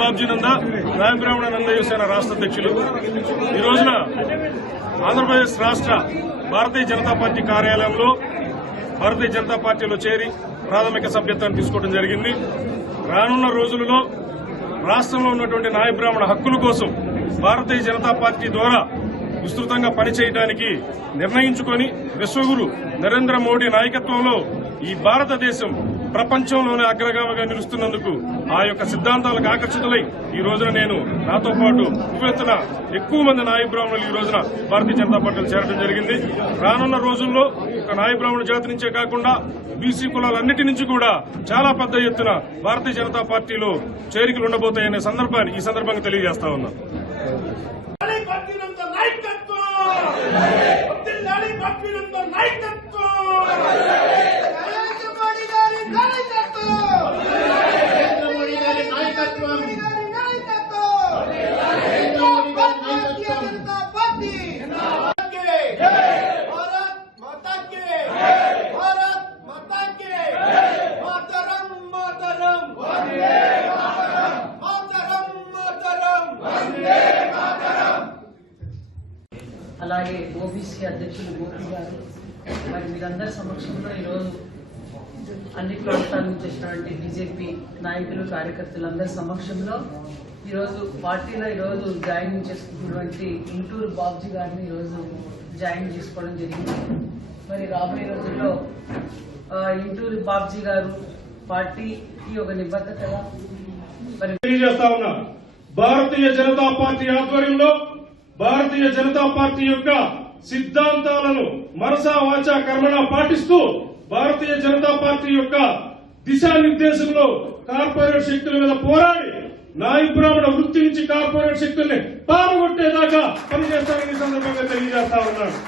బాబ్జీ నందా నాయ బ్రాహ్మణ నంద యువసేన రాష్ట్ర అధ్యక్షులు ఈ రోజున ఆంధ్రప్రదేశ్ రాష్ట్ర భారతీయ జనతా పార్టీ కార్యాలయంలో భారతీయ జనతా పార్టీలో చేరి ప్రాథమిక సభ్యత్వాన్ని తీసుకోవడం జరిగింది. రానున్న రోజులలో రాష్ట్రంలో ఉన్నటువంటి నాయ బ్రాహ్మణ హక్కుల కోసం భారతీయ జనతా పార్టీ ద్వారా విస్తృతంగా పనిచేయడానికి నిర్ణయించుకుని విశ్వగురు నరేంద్ర మోడీ నాయకత్వంలో ఈ భారతదేశం ప్రపంచంలోనే అగ్రగామిగా నిలుస్తున్నందుకు ఆ యొక్క సిద్ధాంతాలకు ఆకర్షితులై ఈ రోజున నేను నాతో పాటు ఉవ్వెత్తున ఎక్కువ మంది నాయ బ్రాహ్మణులు ఈ రోజున భారతీయ జనతా పార్టీలో చేరడం జరిగింది. రానున్న రోజుల్లో ఒక నాయ బ్రాహ్మణ జాతి నుంచే కాకుండా బీసీ కులాలన్నిటి నుంచి కూడా చాలా పెద్ద ఎత్తున భారతీయ జనతా పార్టీలో చేరికలు ఉండబోతాయనే సందర్భాన్ని ఈ సందర్భంగా తెలియజేస్తా ఉన్నాను. అలాగే ఓబీసీ అధ్యక్షులు గోపి గారు మరి వీరందరి సమక్షంలో ఈరోజు అన్ని ప్రాంతాల నుంచి వచ్చినటువంటి బీజేపీ నాయకులు కార్యకర్తలందరి సమక్షంలో ఈరోజు పార్టీలో ఈరోజు జాయిన్ చేసుకున్నటువంటి ఇంటూరు బాబ్జీ గారిని ఈరోజు జాయిన్ చేసుకోవడం జరిగింది. మరి రాబోయే రోజుల్లో ఇంటూరు బాబ్జీ గారు పార్టీకి ఒక నిబద్ధతగా మరి తెలియజేస్తా ఉన్నా. భారతీయ జనతా పార్టీ ఆధ్వర్యంలో భారతీయ జనతా పార్టీ యొక్క సిద్ధాంతాలను మనసా వాచా కర్మణ పాటిస్తూ భారతీయ జనతా పార్టీ యొక్క దిశానిర్దేశంలో కార్పొరేట్ శక్తుల మీద పోరాడి నాయ బ్రాహ్మణ వృత్తి నుంచి కార్పొరేట్ శక్తుల్ని పాల్గొట్టేదాకా పనిచేస్తారని సందర్భంగా తెలియజేస్తా ఉన్నాను.